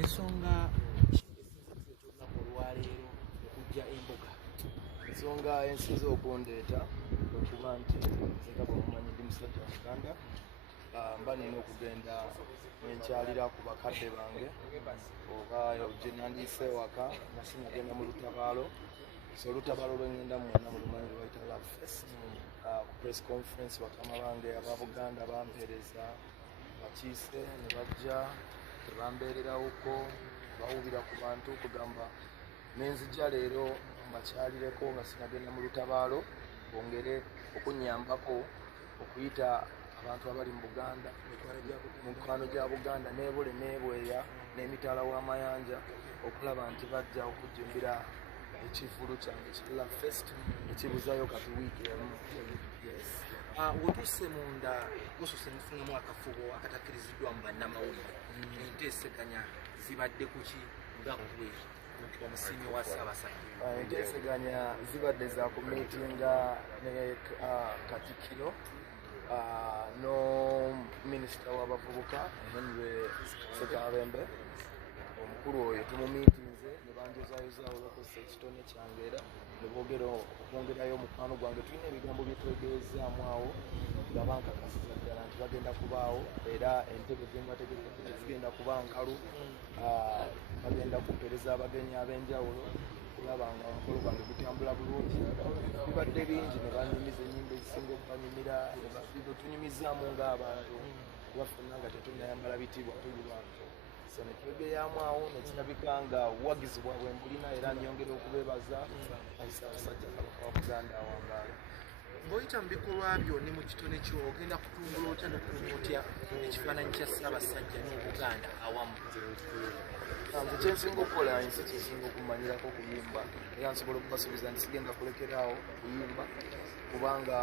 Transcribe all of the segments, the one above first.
ensonga kyolunaku olwaleero okujja embuga. Ensonga ensinze okundeeta okuba nti nzeka bwemumanyi ndi musajja wa Uganda, mba nina okugenda nenkyalira ku bakadde bange oba gye nandiise ewaka nga sinagenda mu lutabaalo. So olutabaalo lwengenda mwena mu lumanyi lwayita Love Fest, ku press conference bakama bange aba Buganda bampeereza bakiise ne bajja tebambeererawoko bawubira ku bantu kugamba nenzija leero mbakyalireko nga sinagenda mu lutabaalo bongere okunyambako okuyita abantu abali mu Buganda mu mikwano gya Buganda n'ebule n'ebweya n'emitaala w'amayanja okulaba nti bajja okujjumbira ekivulu kyange ki Love Fest ekibuzayo kati wiiki emu. Wetuuse munda gususse mufunamu akafubo akatakkiriziddwa mu bannamawulire, enteeseganya zibadde ku ki nga ggwe omusiimi wa Ssaabasajja? Enteeseganya zibadde za kumiitinga ne Katikkiro no minisita w'abavubuka Henry Ssekabembe. Omukulu oyo tumumiitinze ne banjozaayozawo olw'okozesa ekitone kyange era ne boogera okwongerayo omukwano gwange. Tulina ebigambo bye twegeezaamu awo nga bankakasiza ddala nti bagenda kubaawo era entebe zenbategekedde zigenda kuba nkalu. Bagenda kupeereza abagenyi ab'enjawulo kulaba nga omukolo gwange gutambula bulungi. Bibadde bingi ne banyumiza ennyimba ezisinga okubanyumira ne tunyumizaamu ng'abantu kuba ffenna nga tetunnayambala bitiibwa tuli bantu. So ne twegeeyaamu awo ne kirabika nga obuwagizi bwabwe mbulina era nnyongera okubeebaza Ssaabasajja Kabaka wa Buganda awangaala. Ng'oyita mu bikolwa byo ne mu kitone kyo ogenda kutumbula otya n'okuuma otya ekifaananyi kya Ssaabasajja n'Obuganda awamu? Nze kyensinga okukola nsi kyensinga okumanyirako okuyimba era nsobola okubasuubiza nti sigenda kulekeraawo kuyimba kubanga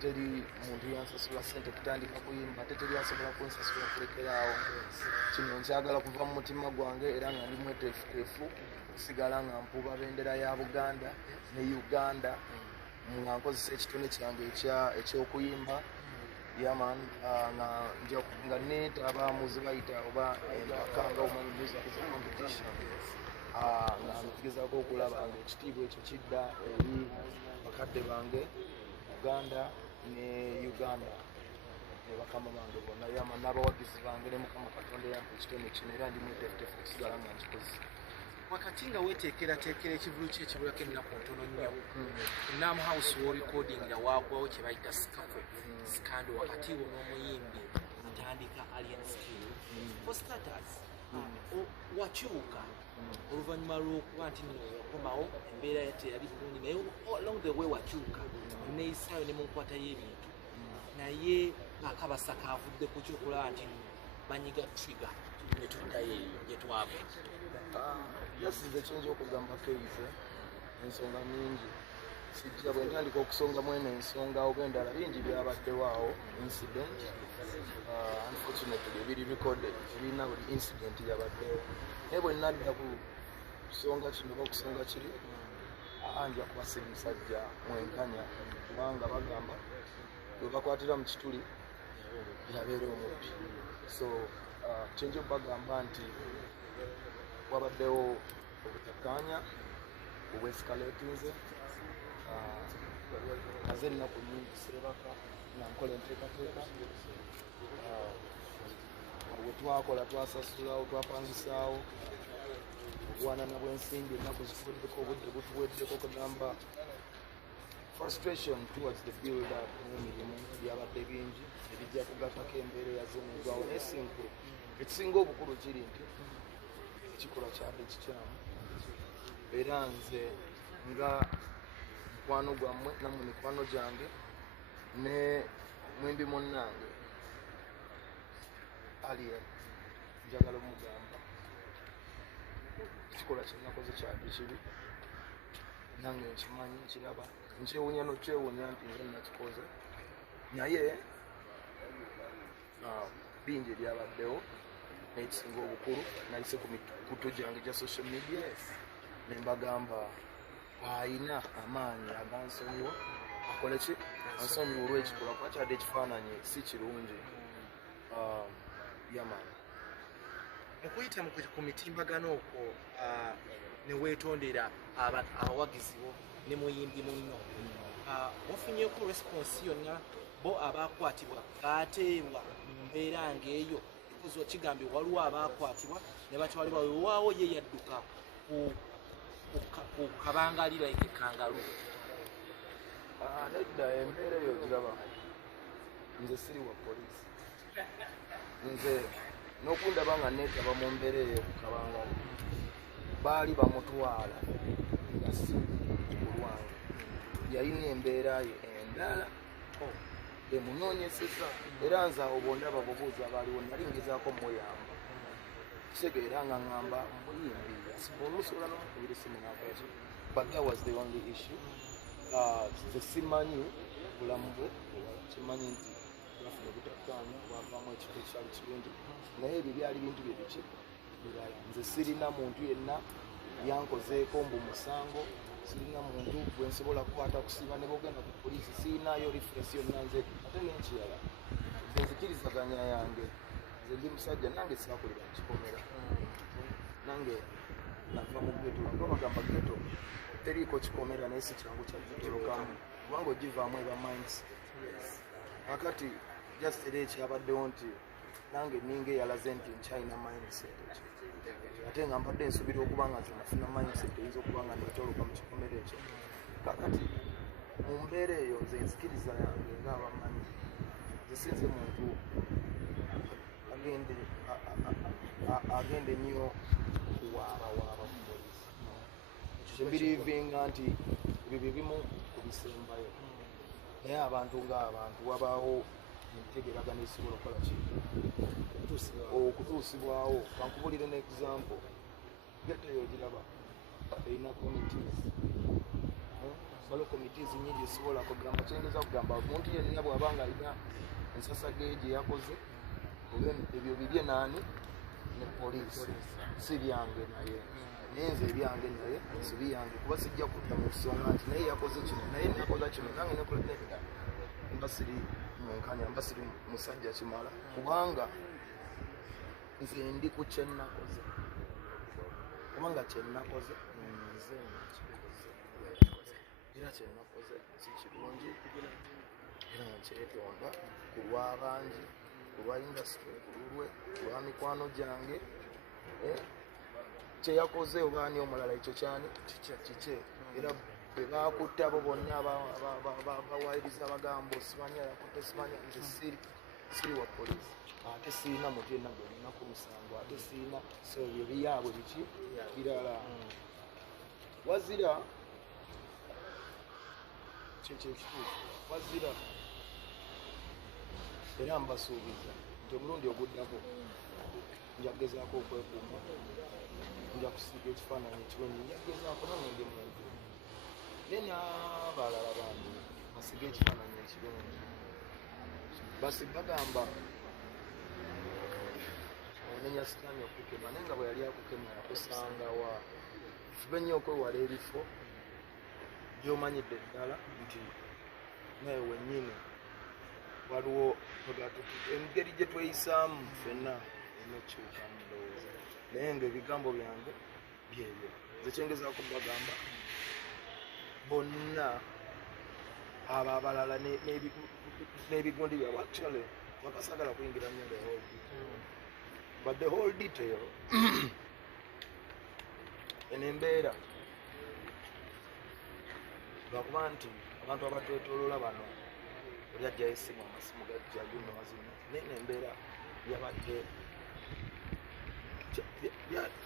teri muntu yansasula ssente kutandika kuyimba ate teri asobola kunsasula kulekeraawo. Kino nkyagala kuva mu mutima gwange era nga ndi mweteefuteefu okusigala nga mpuuba bendera ya Buganda ne Uganda nga nkozesa ekitone kyange eky'okuyimba yaman nga neetaba muzi bayita oba empaka nga omanyi music competition nga ngezaako okulaba nga ekitiibwa ekyo kidda eri bakadde bange Uganda ne Uganda ne bakama bange bonna yaman n'abawagizi bange ne Mukama Katonda yampa ekitone kino era ndi mweteefuteefu okusigala nga nkikozesa. Wakati nga weeteekerateekera ekivulu kyo ekibulako ennaku ntono nnyo, Namu House w'orekodingira waagwawo kye bayita skando wakati wo n'omuyimbi atandika Alien Skill. For starters, wakyuka oluvannyuma lw'okuba nti wakomawo embeera teyali bulungi naye along the way wakyuka neeyisaayo ne mu nkwata y'ebintu naye akabasa kaavudde ku kyokulaba nti banyiga trigger ne tuddayo eyo gye twava. Yasize kyinza okugamba keize ensonga nyingi sijja bwe ntandika okusonga mwene ensonga oba endala bingi byabaddewo awo incident unfortunately ebiri recorded ebirina buli incident yabaddewo naye bwe nadda ku kusonga kino oba okusonga kiri nja kubasiga musajja mwenkanya kubanga bagamba bwe bakwatira mu kituli yabeera omubbi. So kyenja okubagamba nti wabaddewo obutakkaanya obwescalatinze naze ennaku nnyingi serebaka nga nkola enteekateeka bwe twakola twasasulawo twapangisaawo obuwanana bw'ensimbi ennaku zifuddeko obudde butuweddeko kugamba frustration towards the build up n'emirimu byabadde bingi ebijja kugattako embeera eyazenyezwawo naye sinkulu ekisinga obukulu kiri nti ekikolwa kyadde kikyamu era nze nga mukwano gwammwe nammwe mikwano gyange ne mwembi munnange Alien njagala omugamba ekikolwa kyenakoze kyadde kibi nange nkimanyi nkiraba nkyewuunya nokyewuunya nti nze nakikoze naye bingi ebyabaddewo n'ekisinga obukulu nayise ku mikutu gyange gya social media nembagamba ayina amaanyi agansonyiwa akole ki ansonyiwa olw'ekikolwa kwakyadde ekifaananyi si kirungi. Yaman mukuyita ku mitimbagano okwo ne weetondera abawagizi bo ne muyimbi munno ofunyeko response yonna bo abakwatibwa baateebwa mu mbeera ng'eyo ekuzo kigambye waliwo abakwatibwa ne batwalibwa wewaawo ye yadduka ku kabangali like kangalu nedda embeera eyo giraba nze siri wa poliisi nze n'okundaba nga neetaba mu mbeera eyo ku kabangali baali bamutwala nga si ku lwange yalina embeera ye endala emunoonyeseza era nze awo bondaba bubuuza abaaliwo nali ngezaako muyamba kitegeera nga ŋŋamba muyimbi olusobola n'omukubira essimu n'akazo but that was the only issue nze simanyi bulamu bwe kimanyi nti bafuna obutakkaanya bwavaamu ekifo ekyali kirungi naye ebyo byali bintu bye biki birala nze sirina muntu yenna yankozeeko mbu musango sirina muntu gwe nsobola kukwata kusiba ne bogenda ku poliisi sirinayo referensi yonna nze ate n'ekirala nze nzikirizaganya yange nze ndi musajja nange saakolera mukikomera nange nava mu geto nga bagamba geto teriiko kikomera naye si kirango kya giterokamu kubanga ogivaamu eba minds akati just era ekyabaddewo nti nange ninga eyalaze nti nkyalina mindset ate nga mbadde nsubira okuba nga nze nafuna mindset eyinza okuba nga netoloka mu kikomera ekyo kakati mu mbeera eyo nze nzikiriza yange ngaabamanyi nze sinze muntu agende nnyo kuwaabawaaba mu polisi kyembirivinga nti ebyo byebimu kubisembayo naye abantu ng'abantu wabaawo entegeragana esobola okukola ki okutuusibwawo kankubulire n'example geto eyo giraba erina committees balo committees nyingi esobola kugamba kyengeza kugamba omuntu yenna bw'aba nga alina ensasage gye yakoze oba ebyo bibye naani ne poliisi si byange naye naye nze ebyange naye si byange kuba sijja kudda mu nsonga nti naye yakoze kino naye nakola kino nange nekola mba siri munkanya mba siri musajja kimala kubanga nze ndi ku kyennakoze kubanga kyennakoze nze era kyennakoze si kirungi era nkyetonda ku lw'abangi ku lwa indasitule ku lulwe ku lwa mikwano gyange kyeyakoze oba ani omulala ekyo kyani kike era bwe bakutte abo bonna bawayiriza abagambo simanya yakutte simanya nze siri wa poliisi ate sirina muntu yenna gwenina ku musango ate sirina so ebyo biyaabwe biki birala wazira kyekyo ekituufu wazira era mbasuubiza nti omulundi oguddako njagezaako okwekuuma nja kusiiga ekifaananyi ekirungi njagezaako nange ndi muntu naye n'abalala bange basiga ekifaananyi ekirungi bagamba onenya sitaani okukema naye nga bwe yali akukema yakusanga wa fube nnyo okwewala ebifo by'omanyidde ddala nti naye wennyini waliwo engeri gye tweyisaamu ffenna enokyuka mu ndowooza naye ngaebigambo byange byebyo nze kyengezaako bagamba bonna abo abalala n'ebigundi byabwe actually bakasagala kuyingira nnyo the whole detail but the whole detail eno embeera lwakuba nti abantu abatwetoloola bano olyajjayo essimu amasimu gajjayo nowazino naye nembeera yabadde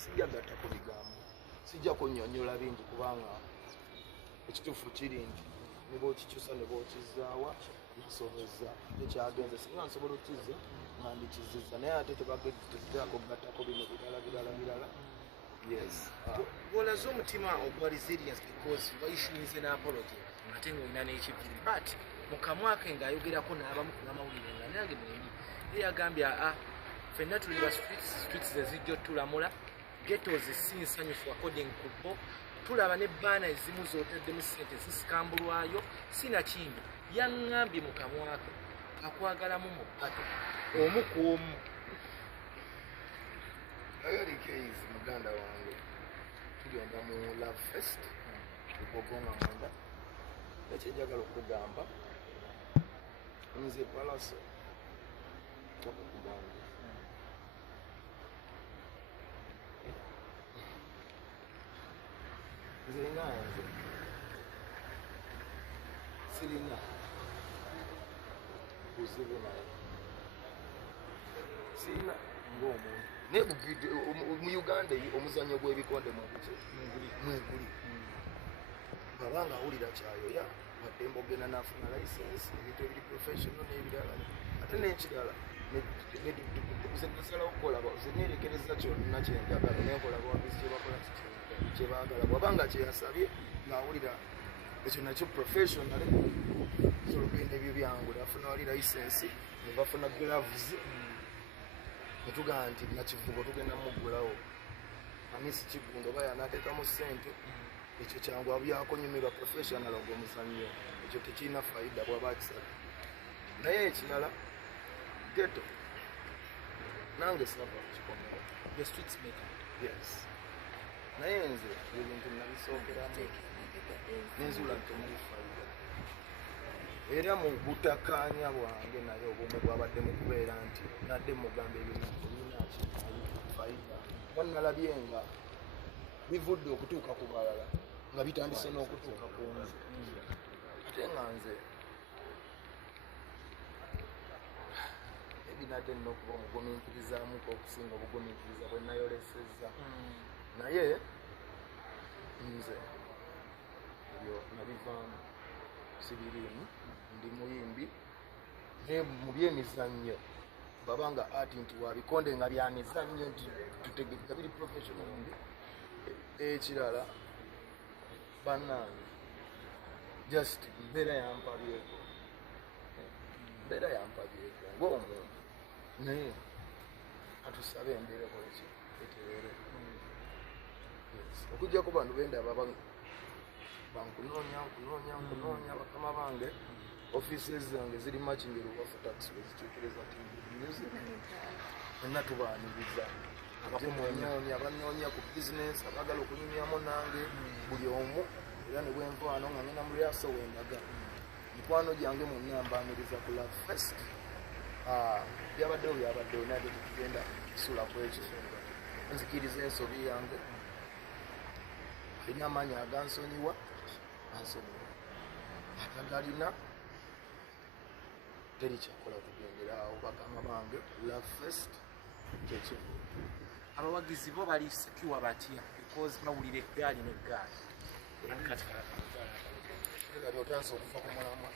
sijjagatta ku bigambo sijja kunnyonnyola bingi kubanga ekituufu kiri nti niba okikyusa ne bookizaawa nsobozza tekyagenze singa nsobola okkiza nga ndikizizza naye ate tebagezzaako gattako bino birala yes bwolaze omutima ogwa resilience because waishuinze n'apology ate ng'olina n'ekiviri but mu kamwa ke ng'ayogerako n'abamu ku bamawulire nga nange mwemi ye yagambye ffenna tuli ba streets ezijja otulamula getos si nsanyufu according ku bo tulaba nebbaana ezimu z'otaddemu ssente zisikambulwayo sinakindi yaŋŋambye mu kamwa ke akwagalamu mu bbato omu ku omu Gayali Keys muganda wange tugenda mu Love Fest Bugonga Mwenda ekyenjagala okugamba nze Palaso okugamba nze nganze sirina buzibu naye sirina ng'omuntu naye mu Uganda omuzannyo gw'ebikonde mweguli bwabanga awulira kyayoya wadde mbogenda n'afuna license ebintu ebiri professional n'ebirala ate n'ekirala zenasalawo okukola zeneerekereza kyonna kyenjagala nenkola bawagizi kyebakola kyebaagala bwabanga kyeyasabye ng'awulira ekyo nakyo professional olugendo ebyo byangula afuna wali license nebafuna gloves netugaa nti nakivubo tugenda mugulawo amisi kigundo oba yanateekamu ssente ekyo kyangu abyako nyumirwa professional ogw'omuzannyo ekyo tekirina faida bwaba akisala naye ekirala geto nange saba kikomera the streets maker yes naye nze ebintu nabisookeramu nenzuula nti omuli faida era mu butakkaanya bwange naye obumu bwabadde mu kubeera nti nadde mugamba ebintu binaki faida wannalabye nga bivudde okutuuka ku balala nga bitandise n'okutuuka ku nze ate nga nze ebinadde nina okuba omugumiikirizaamuko okusinga obugumiikiriza bwe nayolesezza naye nze ebyo nabivaamu sibiriimu ndi muyimbi naye mu byemizannyo babanga ati nti wabikonde nga byamizannyo nti tutegeka biri professional ndi ekirala bannange just mbeera yampabyeko ng'omuntu naye atusabe embeera koleki eterere okujja ku bantu bendaba bankunoonya bakama bange offices zange ziri makingeru wafu tax wezikyukiriza music enna tubaaniriza abakunoonya banoonya ku business abagala okunyumyamu nange buli omu era ne bwenvaano nga ngenda mu lyaso wendaga mikwano gyange mwenna mbaaniriza ku Love Fest byabaddewo naye tetugenda kusula ku ekifo nzikiriza ensobi yange alina amaanyi agansonyiwa atagalina teri kyakola kugendera awo bakama bange Love Fest kyekivu abawagizi bo bali secure batya because bawulira eggaali n'eggaali kati otansa okuva ku mulamwa